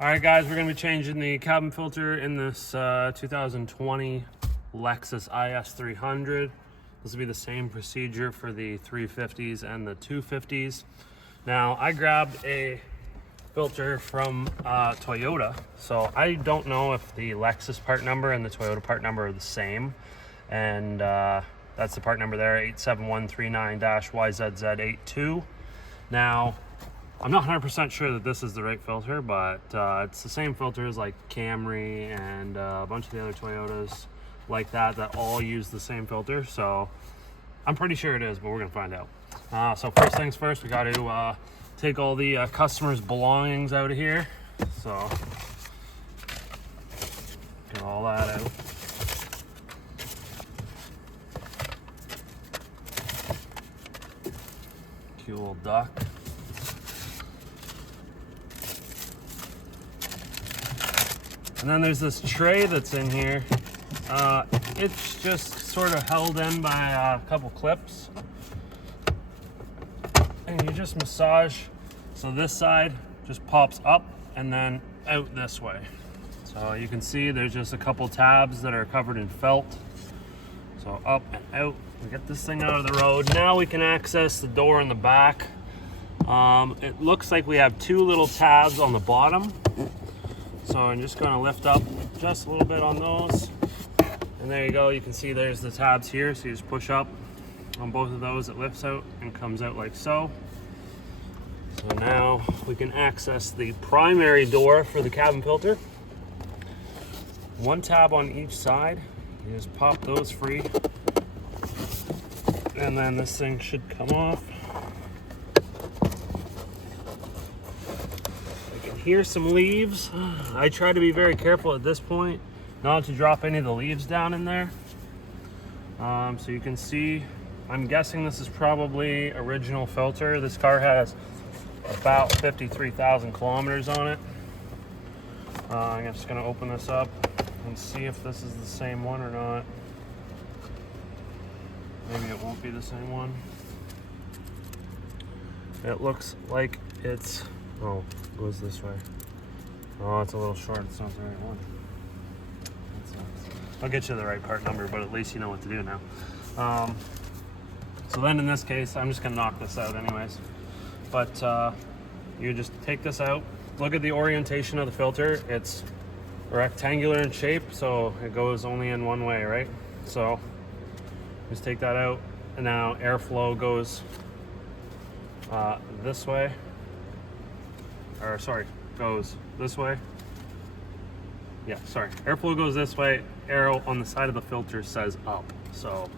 All right, guys, we're going to be changing the cabin filter in this 2020 Lexus IS300. This will be the same procedure for the 350s and the 250s. Now, I grabbed a filter from Toyota, so I don't know if the Lexus part number and the Toyota part number are the same. And that's the part number there, 87139-YZZ82. Now, I'm not 100% sure that this is the right filter, but it's the same filters like Camry and a bunch of the other Toyotas like that all use the same filter. So I'm pretty sure it is, but we're gonna find out. So first things first, we got to take all the customer's belongings out of here. So get all that out. Cute little duck. And then there's this tray that's in here. It's just sort of held in by a couple clips. And you just massage. So this side just pops up and then out this way. So you can see there's just a couple tabs that are covered in felt. So up and out. We get this thing out of the road. Now we can access the door in the back. It looks like we have two little tabs on the bottom. So I'm just going to lift up just a little bit on those. And there you go. You can see there's the tabs here. So you just push up on both of those. It lifts out and comes out like so. So now we can access the primary door for the cabin filter. One tab on each side. You just pop those free. And then this thing should come off. Here's some leaves. I try to be very careful at this point not to drop any of the leaves down in there. So you can see, I'm guessing this is probably original filter. This car has about 53,000 kilometers on it. I'm just gonna open this up and see if this is the same one or not. Maybe it won't be the same one. It looks like it's, oh, it goes this way. Oh, it's a little short. It's not the right one. I'll get you the right part number, but at least you know what to do now. So then in this case, I'm just gonna knock this out anyways. But you just take this out. Look at the orientation of the filter. It's rectangular in shape, so it goes only in one way, right? So just take that out, and now airflow goes this way. Or sorry, goes this way. Yeah, sorry. Airflow goes this way. Arrow on the side of the filter says up. So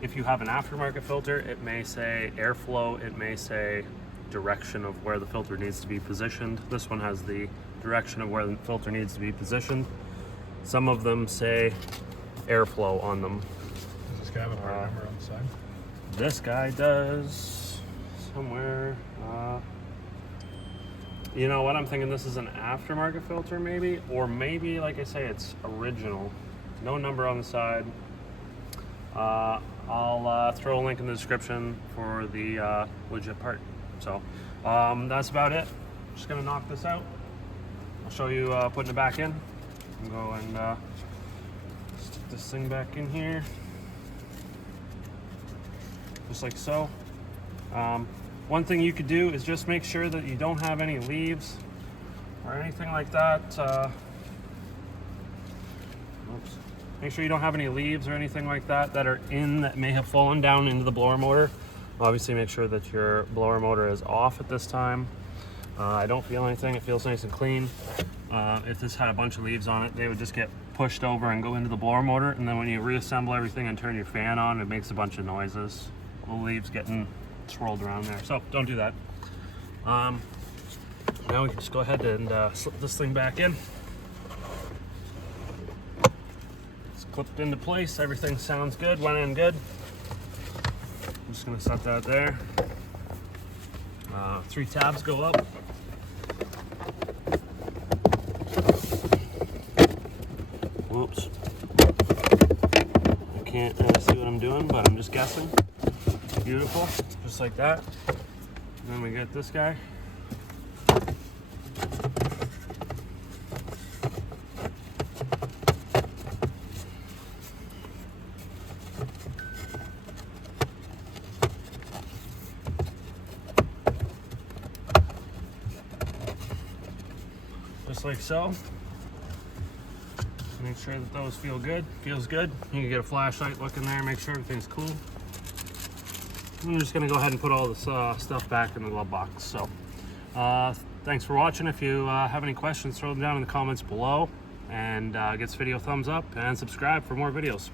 if you have an aftermarket filter, it may say airflow. It may say direction of where the filter needs to be positioned. This one has the direction of where the filter needs to be positioned. Some of them say airflow on them. Does this guy have a part number on the side? This guy does somewhere. You know what, I'm thinking this is an aftermarket filter maybe, or maybe, like I say, it's original. No number on the side. I'll throw a link in the description for the legit part. So that's about it. Just gonna knock this out. I'll show you putting it back in. I'll go and stick this thing back in here. Just like so. One thing you could do is just make sure that you don't have any leaves or anything like that. Make sure you don't have any leaves or anything like that that may have fallen down into the blower motor. Obviously make sure that your blower motor is off at this time. I don't feel anything, it feels nice and clean. If this had a bunch of leaves on it, they would just get pushed over and go into the blower motor, and then when you reassemble everything and turn your fan on, it makes a bunch of noises. The leaves getting swirled around there, so don't do that. Now we can just go ahead and slip this thing back in. It's clipped into place, everything sounds good, went in good. I'm just gonna set that there. 3 tabs go up. Whoops. I can't see what I'm doing, but I'm just guessing. Beautiful, just like that. And then we get this guy. just like so. Make sure that those feel good, feels good. You can get a flashlight, look in there, make sure everything's cool. I'm just gonna go ahead and put all this stuff back in the glove box. So thanks for watching. If you have any questions, throw them down in the comments below, and get this video a thumbs up and subscribe for more videos.